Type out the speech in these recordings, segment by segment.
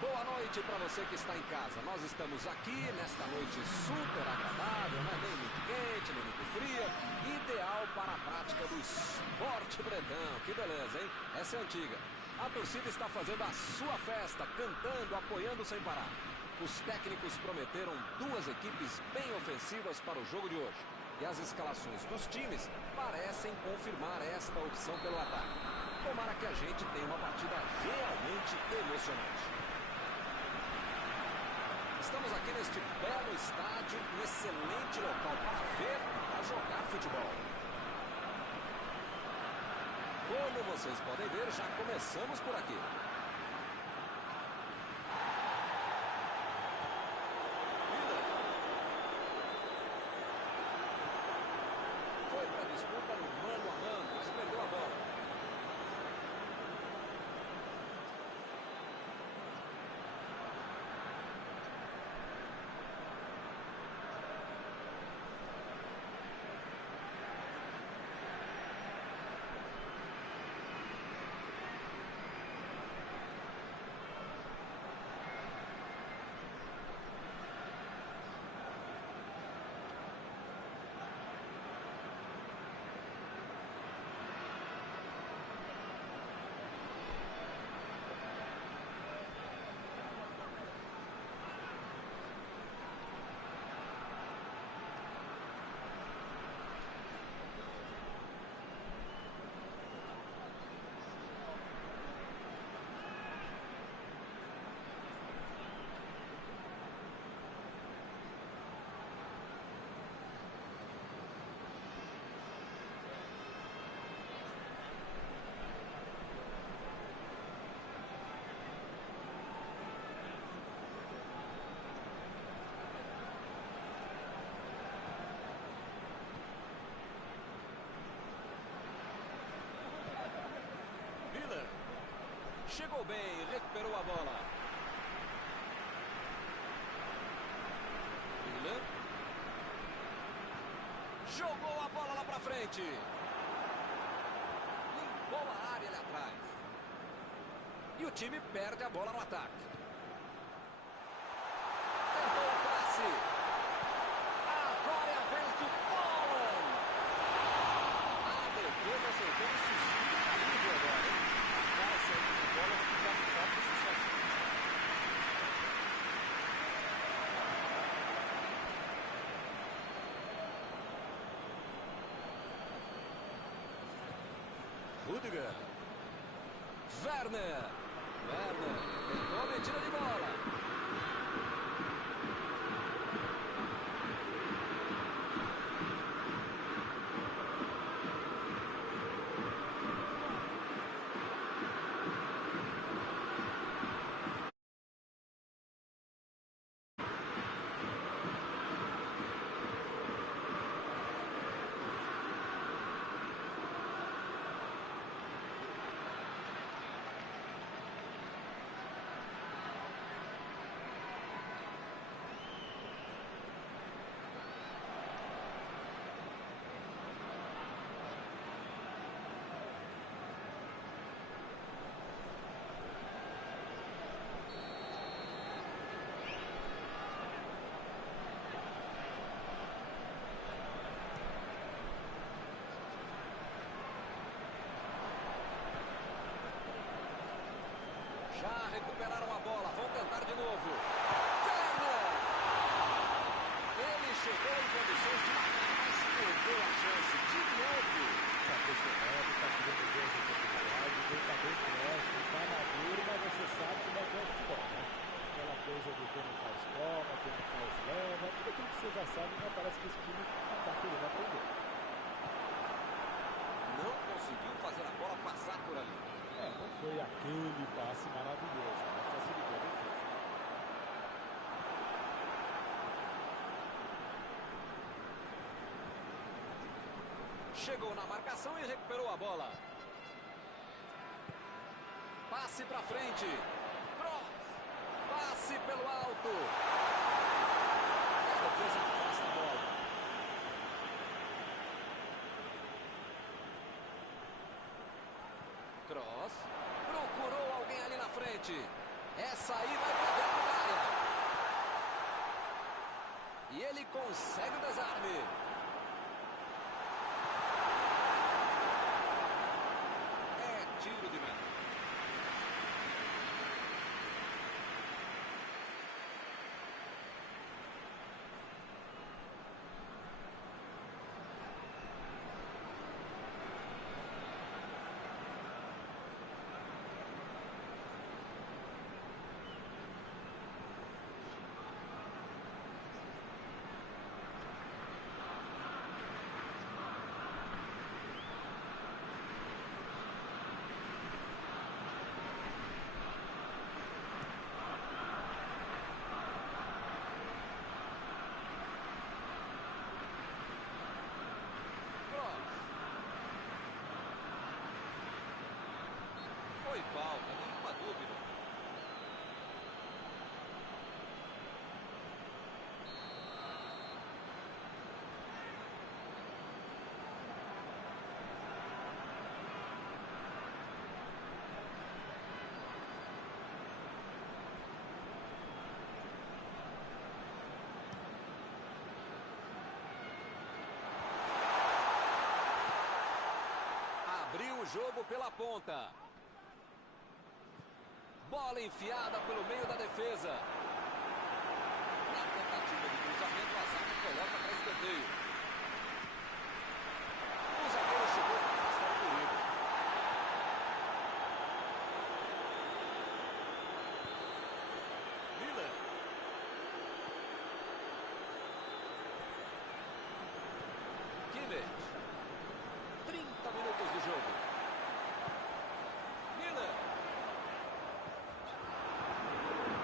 Boa noite para você que está em casa. Nós estamos aqui nesta noite super agradável, né? Nem muito quente, nem muito fria. Ideal para a prática do esporte bretão. Que beleza, hein? Essa é antiga. A torcida está fazendo a sua festa, cantando, apoiando sem parar. Os técnicos prometeram duas equipes bem ofensivas para o jogo de hoje. E as escalações dos times parecem confirmar esta opção pelo ataque. Tomara que a gente tenha uma partida realmente emocionante. Estamos aqui neste belo estádio, um excelente local para ver e para jogar futebol. Como vocês podem ver, já começamos por aqui. Foi para a disputa no mano a mano, mas perdeu a bola. Chegou bem, recuperou a bola. Miller. Jogou a bola lá pra frente. Limpou a área ali atrás. E o time perde a bola no ataque. Tentou o passe. Agora é a vez do Poland. A defesa acertou um suspiro de alívio agora, hein? Cara, saindo de bola, que já está com sucesso. Rudiger. Werner. Tentou a metida de bola. Já recuperaram a bola, vão tentar de novo. Werner! Ele chegou em condições de marcar, mas perdeu a chance de novo. Está pressionado, está querendo ver as oportunidades, ele está bem próximo, está maduro, mas você sabe como é que é o futebol, né? Aquela coisa do quem não faz toma, quem não faz leva, tudo aquilo que você já sabe, mas parece que esse time está querendo aprender. Não conseguiu fazer a bola passar por ali. Não foi aquele passe maravilhoso, mas facilitou a defesa. Chegou na marcação e recuperou a bola. Passe pra frente. Cross. Passe pelo alto. A defesa afasta a bola. Cross. Procurou alguém ali na frente. Essa aí vai pra dentro da área. E ele consegue o desarme. É tiro de meta. Foi falta, nenhuma dúvida. Abriu o jogo pela ponta. Bola enfiada pelo meio da defesa. Na tentativa de cruzamento, a zaga coloca para escanteio. O zagueiro chegou para afastar o perigo. Miller. Kimmich. 30 minutos de jogo. Miller.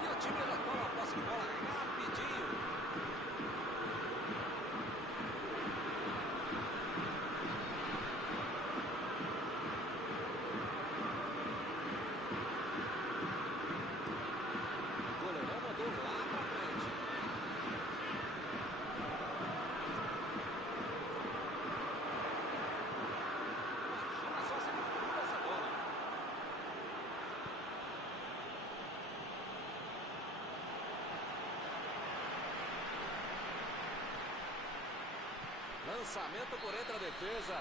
E o time retoma a posse de bola rapidinho. O goleirão mandou lá pra frente. Imagina só se ele fura essa bola. Lançamento por entre a defesa.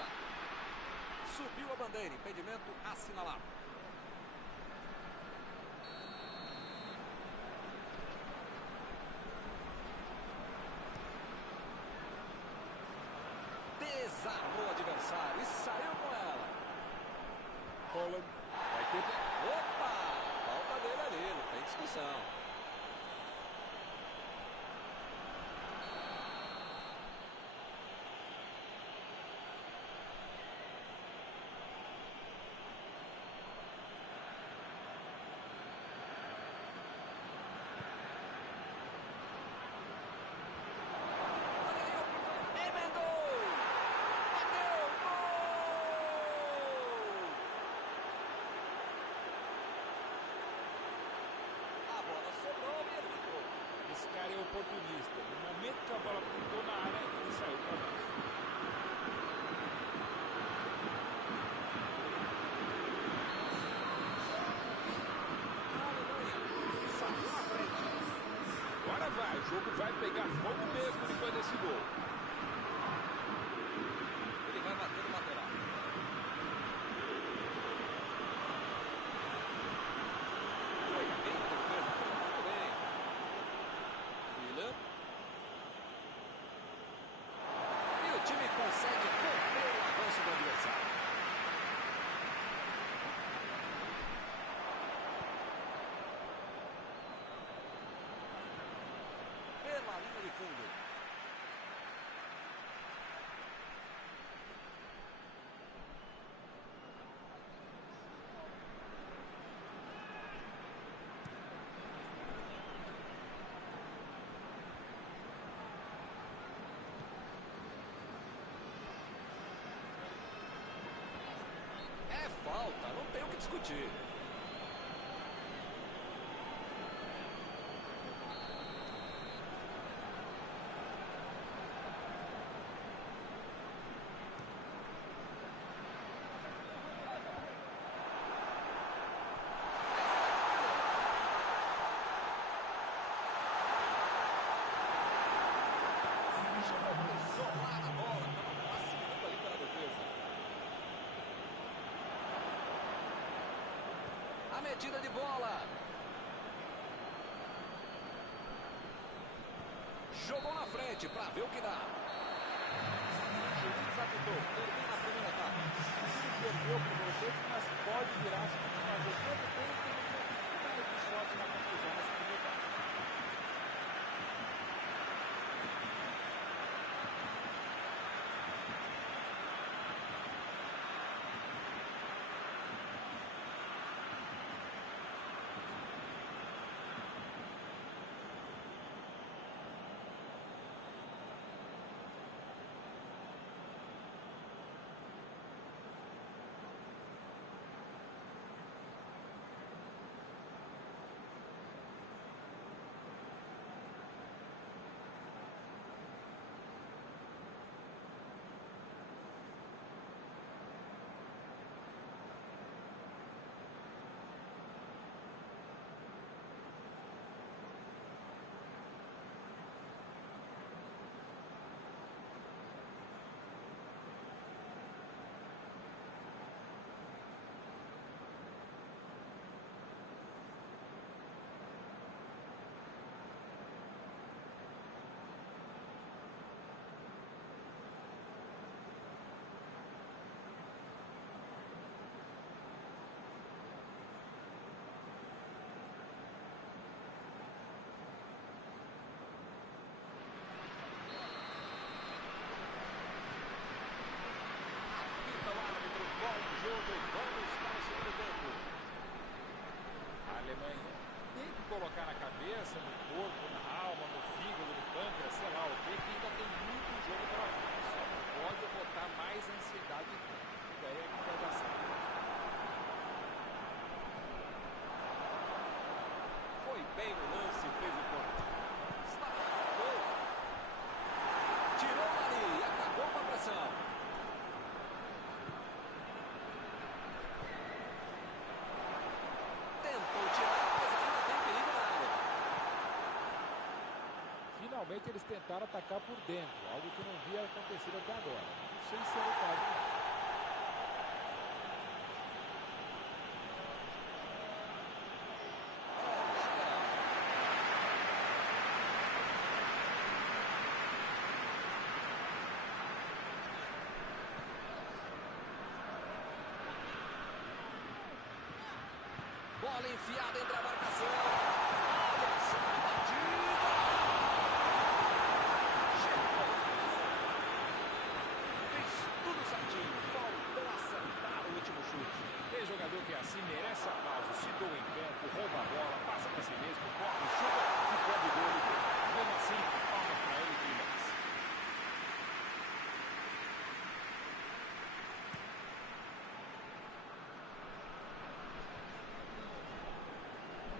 Subiu a bandeira. Impedimento assinalado. Desarmou o adversário e saiu com ela. Holland vai ter... Opa! Falta dele ali, não tem discussão. Emendou! Bateu! Gol! A bola sobrou e ele matou. Esse cara é oportunista. No momento que a bola pintou na área, ele saiu para baixo. A Alemanha saiu na frente. Agora vai, o jogo vai pegar fogo mesmo depois desse gol. Ele vai bater no lateral. Foi bem na defesa, foi muito bem. Miller. E o time consegue conter o avanço do adversário. Pela linha de fundo. É falta, não tem o que discutir. metida de bola. Jogou na frente para ver o que dá. Juiz apitou, termina a primeira etapa. Perdeu o primeiro tempo, mas pode virar se não fazer todo o tempo e não tem de sorte na conclusão da segunda etapa. A Alemanha tem que colocar na cabeça, no corpo, na alma, no fígado, no pâncreas, sei lá o que ainda tem muito jogo pela frente. Só não pode botar mais ansiedade em campo. E daí é que vai dar certo. Foi bem no lance, fez o ponto. Está gol. Tirou dali e acabou com a pressão. Tentou tirar, mas ainda tem perigo na área. Finalmente eles tentaram atacar por dentro, algo que não havia acontecido até agora. Não sei se era o caso. Bola enfiada entre a marcação. Olha só a batida. Chegou. Fez tudo certinho. Faltou acertar o último chute. Tem jogador que é assim, merece aplauso, se doa em campo, rouba a bola, passa para si mesmo, corre, chuta e pode gol. Mesmo assim, palmas para ele que ele merece.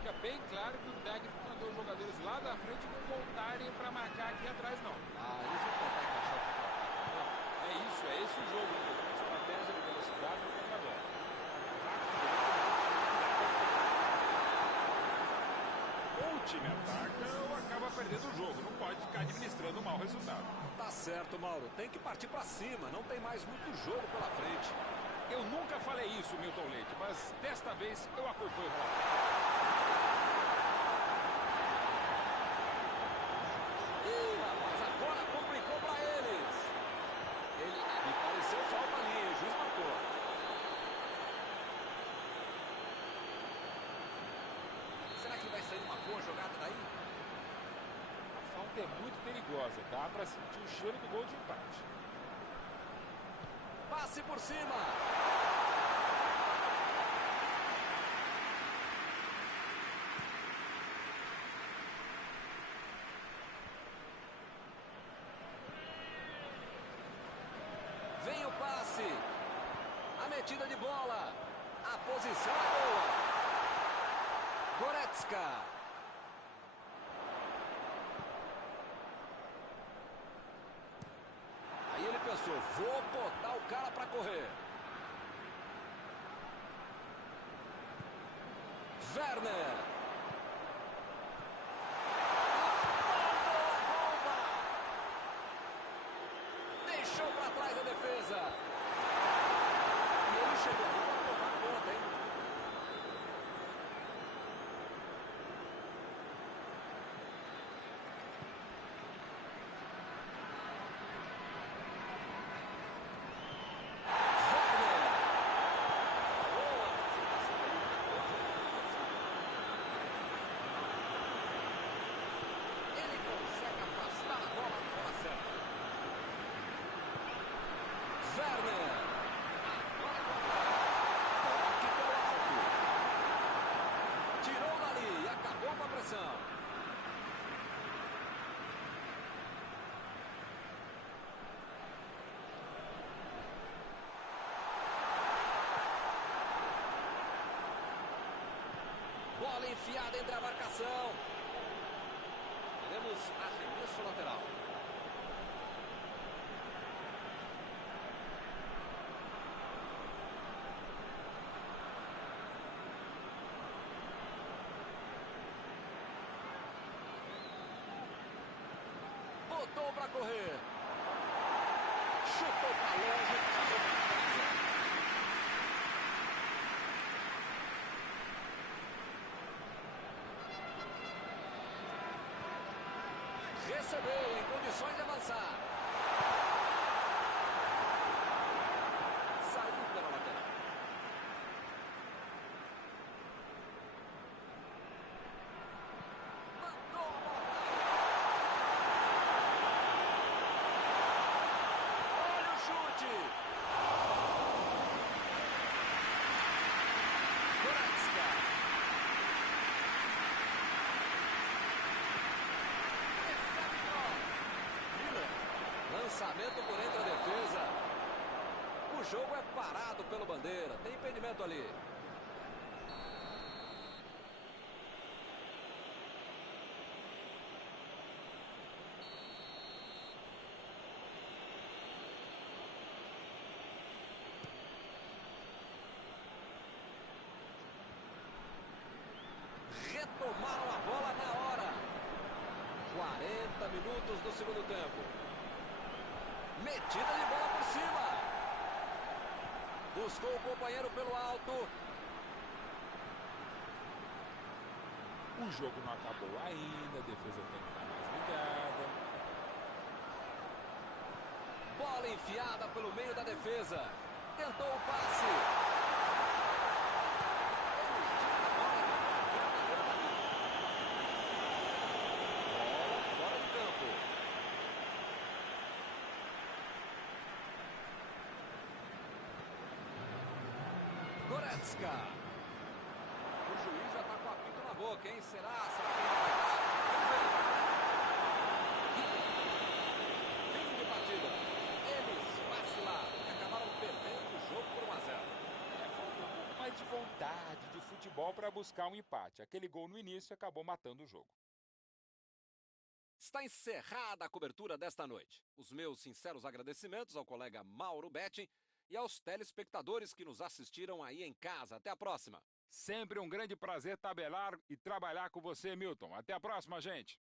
Fica bem claro que o técnico mandou os jogadores lá da frente não voltarem para marcar aqui atrás, não. Eles vão tentar encaixar o contra-ataque. É isso, é esse o jogo. Estratégia de velocidade no contra-bola. Ou o time ataca ou acaba perdendo o jogo. Não pode ficar administrando um mau resultado. Tá certo, Mauro. Tem que partir pra cima. Não tem mais muito jogo pela frente. Eu nunca falei isso, Milton Leite, mas desta vez eu acompanho o relato. Ih, rapaz, agora complicou pra eles. Ele me pareceu falta ali, o juiz marcou. Será que vai sair uma boa jogada daí? A falta é muito perigosa, dá para sentir o cheiro do gol de empate. Passe por cima. Vem o passe. A metida de bola. A posição é boa. Goretzka. Aí ele pensou, vou botar o cara para correr. Werner. Mandou a bomba. Deixou para trás a defesa. E ele chegou ali para tomar conta, hein? Bola enfiada entre a marcação. Teremos arremesso lateral. Botou para correr. Chutou para longe. Acabou para casa. Recebeu em condições de avançar. Saiu pela lateral. Mandou a bola para ele. Olha o chute. Goretzka. Lançamento por entre a defesa. O jogo é parado pelo Bandeira. Tem impedimento ali. Retomaram a bola na hora. 40 minutos do segundo tempo. Metida de bola por cima. Buscou o companheiro pelo alto. O jogo não acabou ainda. A defesa tem que estar mais ligada. Bola enfiada pelo meio da defesa. Tentou o passe. Bola fora do campo. Goretzka. O juiz já está com o apito na boca, hein? Será que ele vai dar? Fim de partida. Eles vacilaram e acabaram perdendo o jogo por 1 a 0. Faltou um pouco mais de vontade de futebol para buscar um empate. Aquele gol no início acabou matando o jogo. Está encerrada a cobertura desta noite. Os meus sinceros agradecimentos ao colega Mauro Betting e aos telespectadores que nos assistiram aí em casa. Até a próxima. Sempre um grande prazer tabelar e trabalhar com você, Milton. Até a próxima, gente.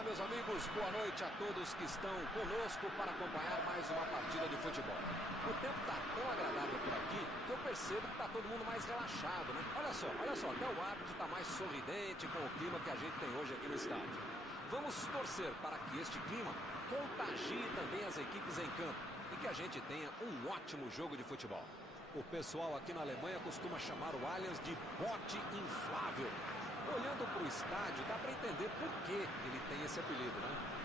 Olá, meus amigos, boa noite a todos que estão conosco para acompanhar mais uma partida de futebol. O tempo está tão agradável por aqui que eu percebo que está todo mundo mais relaxado, né? Olha só, até o árbitro está mais sorridente com o clima que a gente tem hoje aqui no estádio. Vamos torcer para que este clima contagie também as equipes em campo e que a gente tenha um ótimo jogo de futebol. O pessoal aqui na Alemanha costuma chamar o Allianz de bote inflável. Olhando para o estádio, dá para entender por que ele tem esse apelido, né?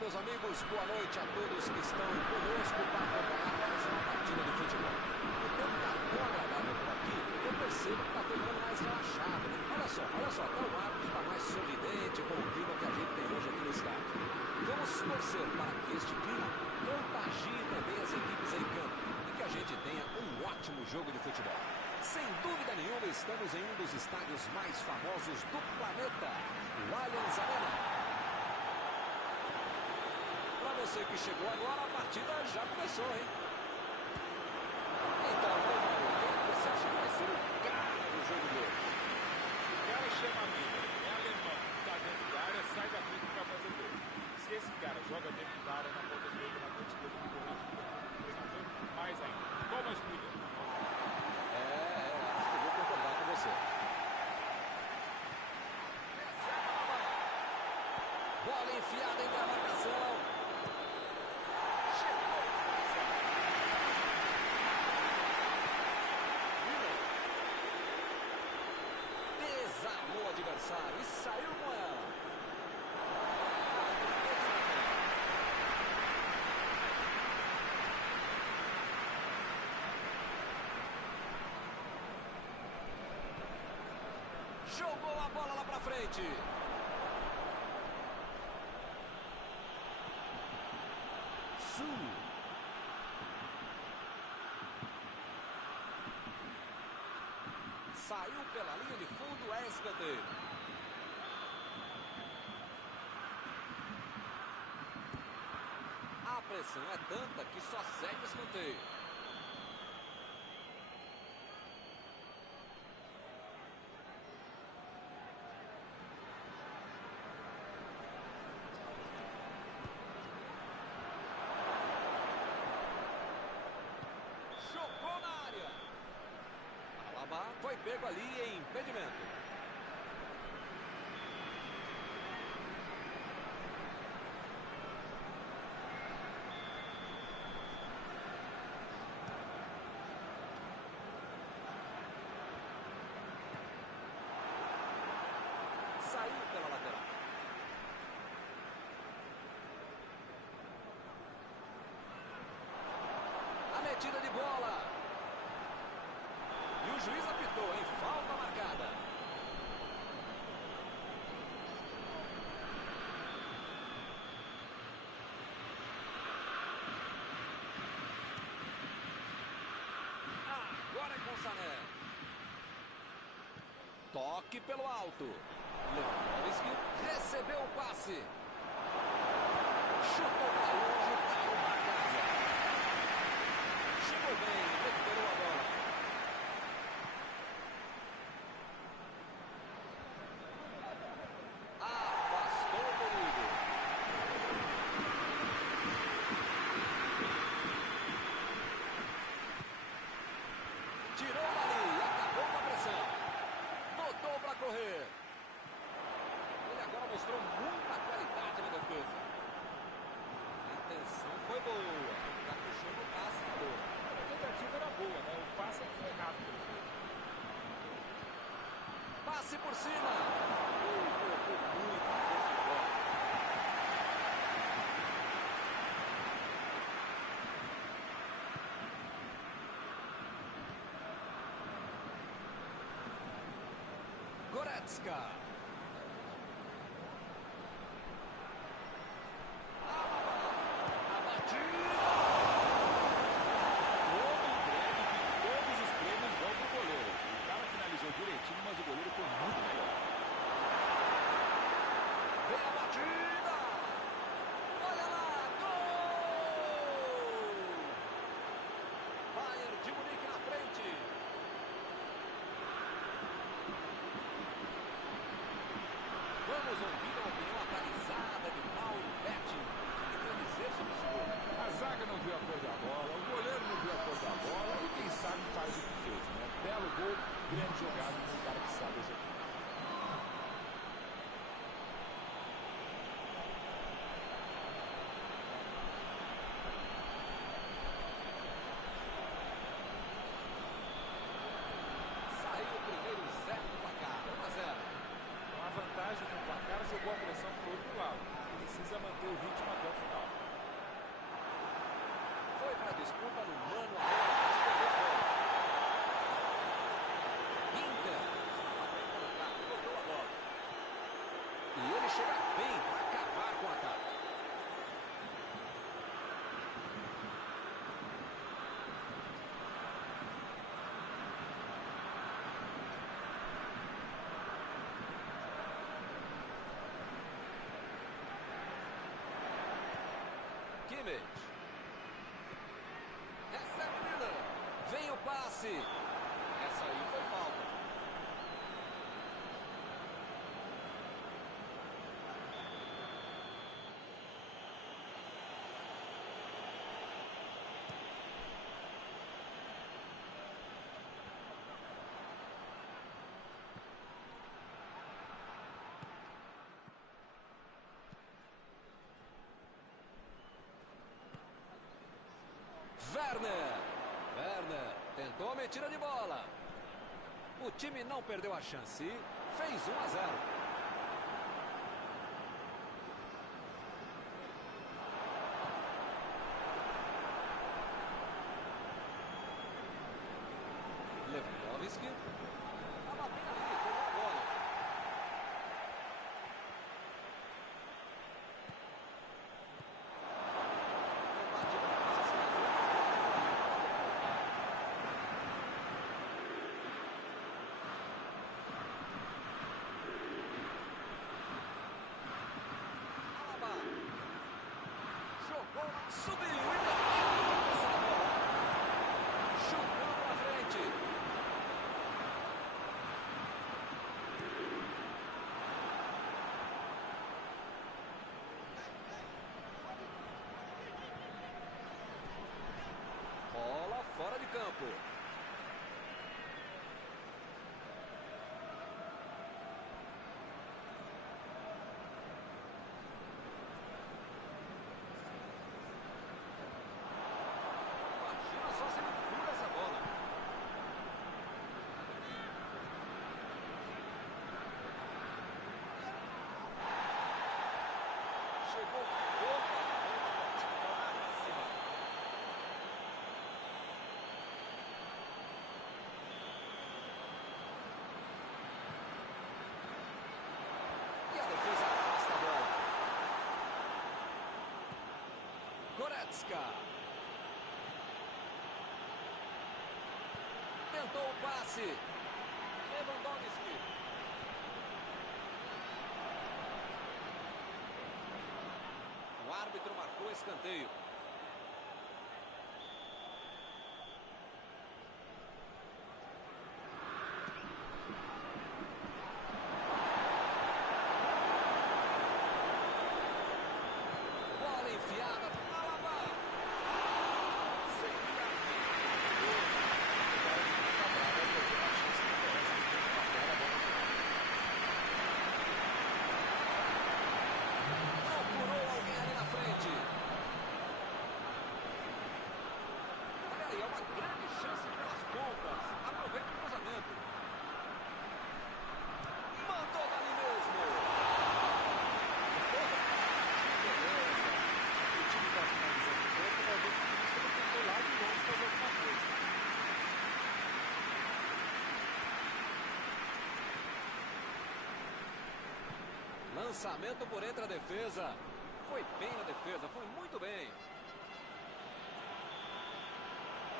meus amigos, boa noite a todos que estão conosco para acompanhar mais uma partida de futebol. O tempo está tão agradável por aqui, eu percebo que está todo mundo mais relaxado, né? Olha só, até o árbitro está mais sorridente com o clima que a gente tem hoje aqui no estádio. Vamos torcer para que este clima contagie também as equipes em campo e que a gente tenha um ótimo jogo de futebol. Sem dúvida nenhuma, estamos em um dos estádios mais famosos do planeta, o Allianz Arena. Para você que chegou agora, a partida já começou, hein? Então, quem você acha que vai ser o cara do jogo de hoje? O cara chama Miller, é alemão, tá dentro da área, sai da frente para fazer gol. Se esse cara joga dentro da área, na ponta direita, na ponta esquerda, no corrente do treinador, mais ainda. Thomas Miller. Acho que eu vou concordar com você. Bola enfiada entre a marcação. Desarmou o adversário e saiu com ela. Jogou a bola lá pra frente. Saiu pela linha de fundo, é escanteio. A pressão é tanta que só segue o escanteio. Jogou na área. Alaba foi pego ali em impedimento. Saiu pela lateral. A metida de bola. E o juiz apitou, em falta marcada. Agora é com o Sané. Toque pelo alto. Lewandowski recebeu o passe. Chutou para longe para uma casa. Chegou bem, recuperou a bola. Afastou o perigo. Tirou dali e acabou com a pressão. Botou para correr. Ele agora mostrou muita qualidade na defesa. A intenção foi boa. Está puxando o passe na boa. A tentativa era boa, né? O passe foi rápido. Passe por cima. Colocou muito força de bola. Goretzka. A batida. Todos os prêmios vão pro goleiro. O cara finalizou direitinho, mas o goleiro foi muito melhor. Vem a batida. Olha lá. Gol. Bayern de Munique na frente. chega bem para acabar com o ataque. Kimmich. Recebe Miller. Vem o passe. Essa aí foi falta. Werner tentou a metida de bola. O time não perdeu a chance e fez 1-0. Lewandowski. Estava bem ali, pegou a bola. Subiu e meteu essa bola. Chutando pra frente. Bola fora de campo. Só se ele fura essa bola. Chegou totalmente claríssima. E a defesa afasta a bola. Goretzka. Tentou o passe. Lewandowski. O árbitro marcou escanteio. Bola enfiada. Alaba. Lançamento por entre a defesa. Foi bem na defesa, foi muito bem.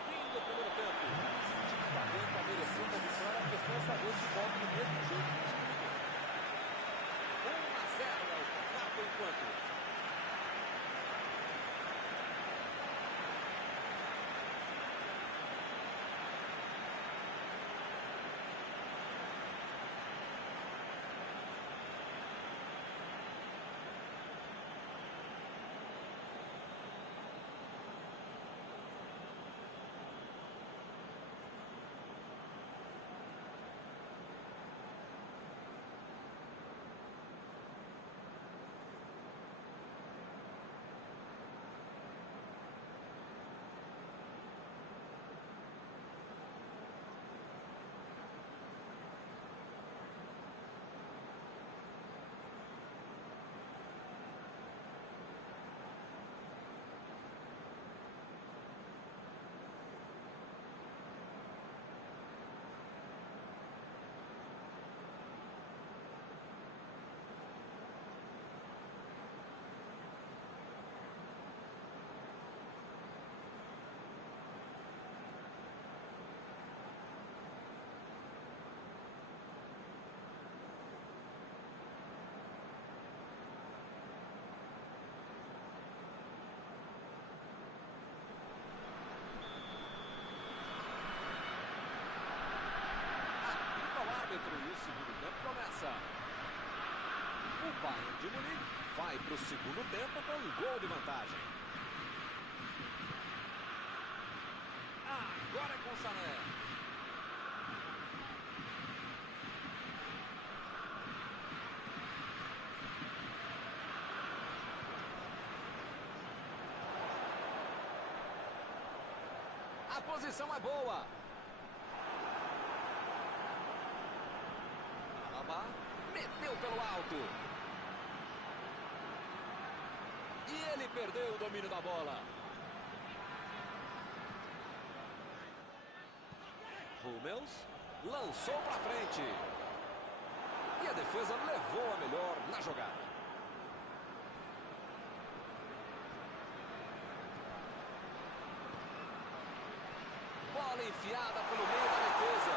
Fim do primeiro tempo. O time está bem, está merecendo a vitória. A questão é saber se volta do mesmo jeito. 1-0 é o placar por enquanto. O Bayern de Munique vai para o segundo tempo com um gol de vantagem. Agora é com o Sané. A posição é boa. Alaba meteu pelo alto. E ele perdeu o domínio da bola. Hummels lançou para frente. E a defesa levou a melhor na jogada. Bola enfiada pelo meio da defesa.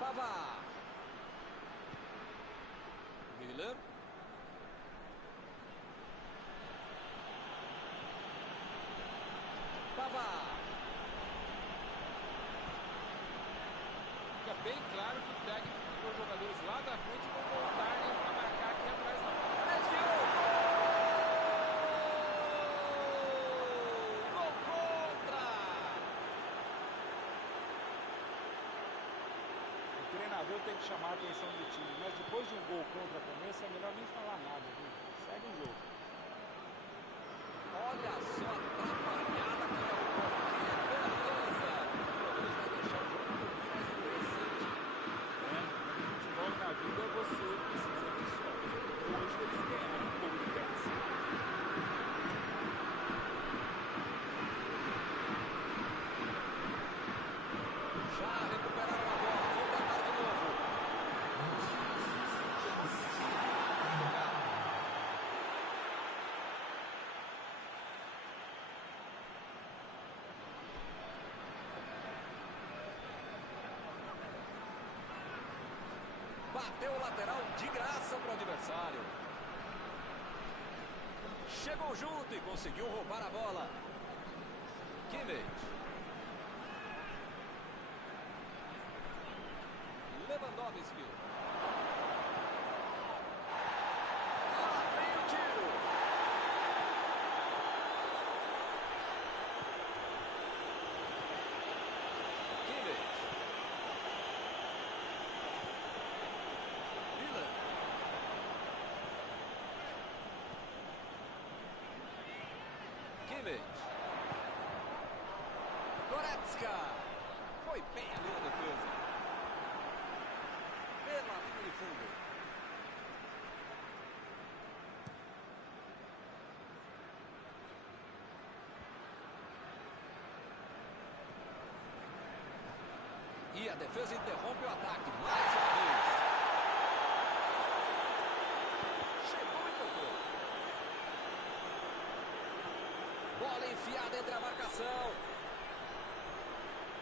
Pavard. Miller. Pavard. Fica bem claro que o técnico pediu os jogadores lá da frente vão voltarem para marcar aqui atrás não. Desviou. Gol contra. O treinador tem que chamar a atenção do time, mas depois de um gol contra a começa é melhor nem falar nada, viu? Segue o jogo. Olha só a atrapalhada que é o gol. Que beleza. Pelo menos vai deixar o jogo um pouquinho mais interessante. Futebol na vida você precisa de sorte. Hoje eles ganharam um pouco de graça. Já recuperaram a bola. Vou tentar de novo. Bateu o lateral de graça para o adversário. Chegou junto e conseguiu roubar a bola. Kimmich. Lewandowski. Lá vem o tiro. Kimmich. Miller. Kimmich. Goretzka. Foi bem ali na defesa. Pela linha de fundo. E a defesa interrompe o ataque mais uma vez. Chegou e tocou. Bola enfiada entre a marcação.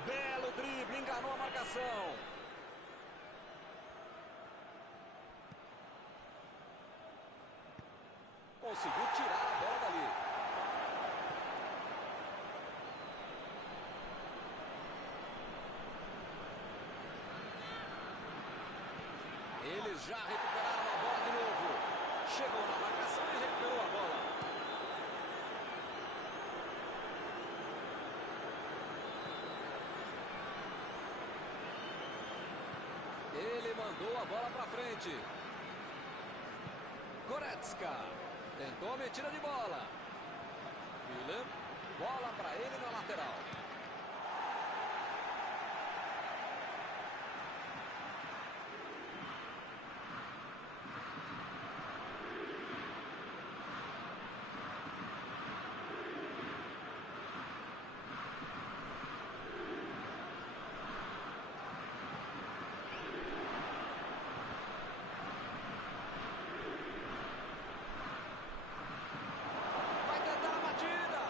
Belo drible, enganou a marcação. Conseguiu tirar a bola dali. Eles já recuperaram a bola de novo. Chegou na marcação e recuperou a bola. Ele mandou a bola para frente. Goretzka. Tentou a metida de bola. Miller. Bola para ele na lateral. Vai tentar a batida.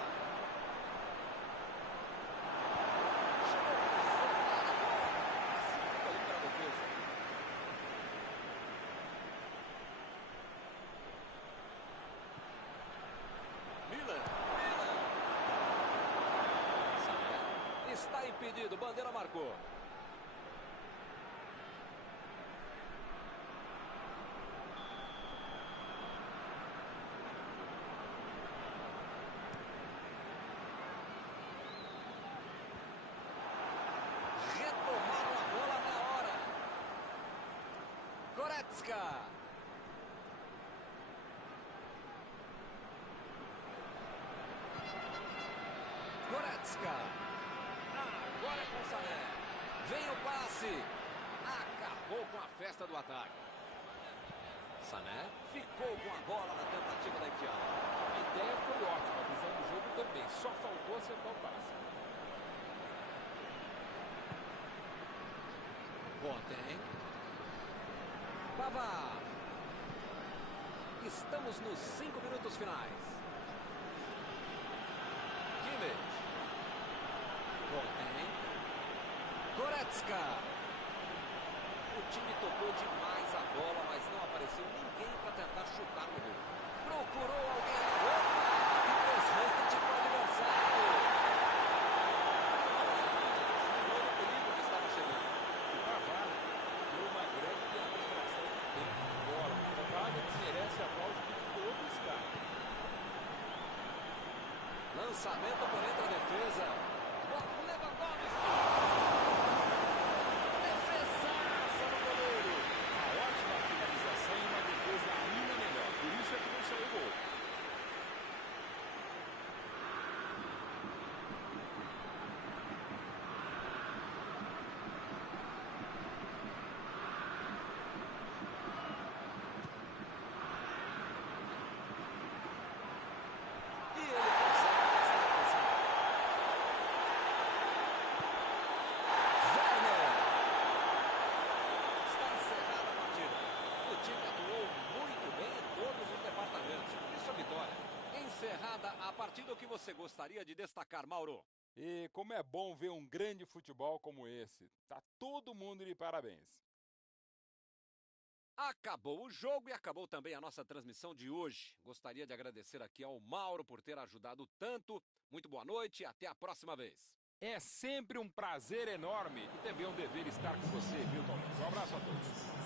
Chegou a soltar a bola. Classifica ali para a defesa. Miller. Sané. Está impedido. Bandeira marcou. Goretzka. Goretzka. Agora é com o Sané. Vem o passe. Acabou com a festa do ataque. Sané ficou com a bola na tentativa da enfiada. A ideia foi ótima, a visão do jogo também. Só faltou acertar o passe. Boateng. Pavard. Estamos nos 5 minutos finais. Kimmich. Boateng. Goretzka. O time tocou demais a bola, mas não apareceu ninguém para tentar chutar no gol. Procurou alguém. Opa! Que presente para o adversário. Se livrou do perigo que estava chegando. O Pavard deu uma grande demonstração de tempo de bola. Uma jogada que merece aplauso de todo o estádio. Lançamento por entre a defesa. Lewandowski. Defesaça no goleiro. Uma ótima finalização e uma defesa ainda melhor. Por isso é que não saiu gol. E ele consegue afastar a pressão. Werner. Está encerrada a partida. O time atuou muito bem em todos os departamentos. Por isso a vitória. Encerrada a partida, o que você gostaria de destacar, Mauro? E como é bom ver um grande futebol como esse. Tá todo mundo de parabéns. Acabou o jogo e acabou também a nossa transmissão de hoje. Gostaria de agradecer aqui ao Mauro por ter ajudado tanto. Muito boa noite e até a próxima vez. É sempre um prazer enorme e também um dever estar com você, Milton. Um abraço a todos.